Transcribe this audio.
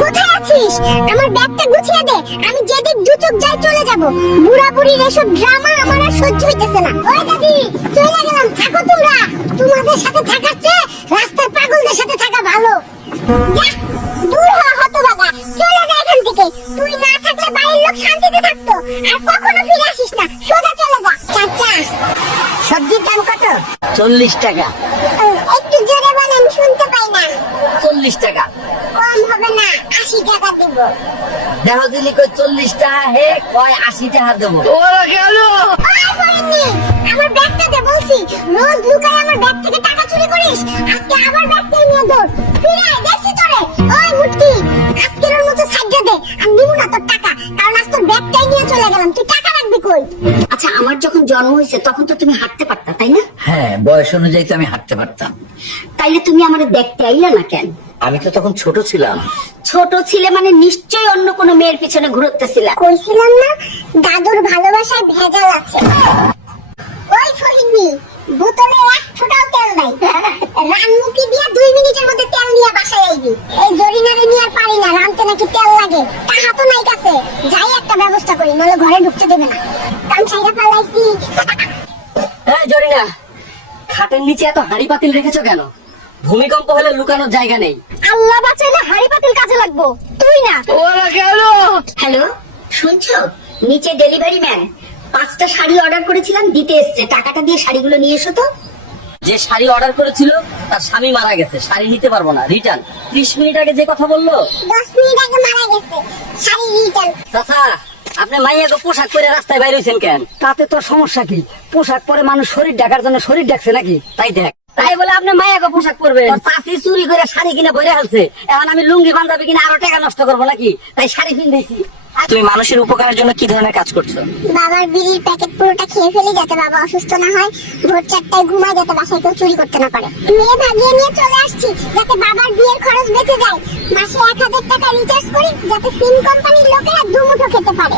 কোথায় আছিস? আমার ব্যাগটা গুছিয়ে দে। আমি যেদিক দু চোখ যাই চলে যাব। বুড়া বুড়ির এসব ড্রামা আমার আর সহ্য হইতেছে না। ওই দাদি চলে গেলাম। থাকো তোমরা। তোমাদের সাথে থাকার চেয়ে রাস্তার পাগলদের সাথে থাকা ভালো। যা, দূর হ হতভাগা। চলে যা এখান থেকে। তুই না থাকলে বাড়ির লোক শান্তিতে থাকতো। আর কখনো ফিরে আসিস না। সোজা চলে যা। চাচা সবজির দাম কত? চল্লিশ টাকা একটু জোরে বলেন শুনতে পাই না চল্লিশ টাকা কম হবে না আশি টাকা দিব। দেখো দিলি কই চল্লিশ টাকা হে কয় আশি টাকা দেবো। ওই ফরিন্নি, আমার ব্যাগটা দে বলছি রোজ লুকায় আমার ব্যাগ থেকে টাকা চুরি করিস আজকে আবার ব্যাগটাই নিয়ে দৌড়। ফিরে দেখছি তোরে। ওই মুটকি আজকের ওর মতো সাইডে দে আমি দিব না তোর টাকা কারণ আজ তোর ব্যাগটাই নিয়ে চলে গেলাম। তুই টাকা রাখবি কই? আচ্ছা আমার যখন জন্ম হয়েছে তখন তো তুমি হাঁটতে পারতা তাই না? হ্যাঁ বয়স অনুযায়ী তো আমি হাঁটতে পারতাম। তাইলে তুমি আমার দেখতে আইলা না কেন? আমি তো তখন ছোট ছিলাম। ছোট ছিলে মানে নিশ্চয়ই অন্য কোনো মেয়ের পিছনে ঘুরতেছিলা। কইছিলাম না দাদুর ভালোবাসায় ভেজাল আছে। ওই বোতলে এক ফোঁটাও তেল নাই। রানমুখি দিয়ে দুই মিনিটের মধ্যে তেল নিয়ে বাসায় আইবি। এই জরিনারে নিয়ে আর পারি না রানতে নাকি তেল লাগে। টাকা তো নাই কাছে। যাই একটা ব্যবস্থা করি নলে ঘরে ঢুকতে দেবে না। কাম সাইডা পালাইছি। হ্যাঁ জরিনা খাটের নিচে এত হাড়ি পাতিল রেখেছো কেন? ভূমিকম্প হলে লুকানোর জায়গা নেই। আল্লাহ বাঁচাইলে হাড়ি পাতিল কাজে লাগবো। তুই না। হ্যালো শুনছো? নিচে ডেলিভারি ম্যান পাঁচটা শাড়ি অর্ডার করেছিলাম দিতে এসছে। টাকাটা দিয়ে শাড়িগুলো নিয়ে এসো তো। যে শাড়ি অর্ডার করেছিল তার স্বামী মারা গেছে। শাড়ি নিতে পারব না রিটার্ন। ত্রিশ মিনিট আগে যে কথা বলল? দশ মিনিট আগে মারা গেছে। শাড়ি রিটার্ন। চাচা আপনি মাইয়াকে পোশাক পরে রাস্তায় বাইরে হয়েছেন কেন? তাতে তো সমস্যা কি? পোশাক পরে মানুষ শরীর ঢাকার জন্য শরীর ডাকছে নাকি? তাই দেখ। তাই বলে আপনি মাইয়াকে পোশাক পরবেন। চাষি চুরি করে শাড়ি কিনে বইরে হালছে এখন আমি লুঙ্গি পাঞ্জাবি কিনে আরও টাকা নষ্ট করব নাকি? তাই শাড়ি কিনতেছি তুমি মানুষের উপকারের জন্য কি ধরনের কাজ করছ? বাবার বিড়ির প্যাকেট পুরোটা খেয়ে ফেলি যাতে বাবা অসুস্থ না হয়। ভোর চারটায় ঘুমায় যাতে বাসায় কেউ চুরি করতে না পারে। মেয়ে ভাগিয়ে নিয়ে চলে আসছি যাতে বাবার বিয়ের খরচ বেঁচে যায়। মাসে এক হাজার টাকা রিচার্জ করি যাতে সিম কোম্পানির লোকেরা দুমুঠো খেতে পারে।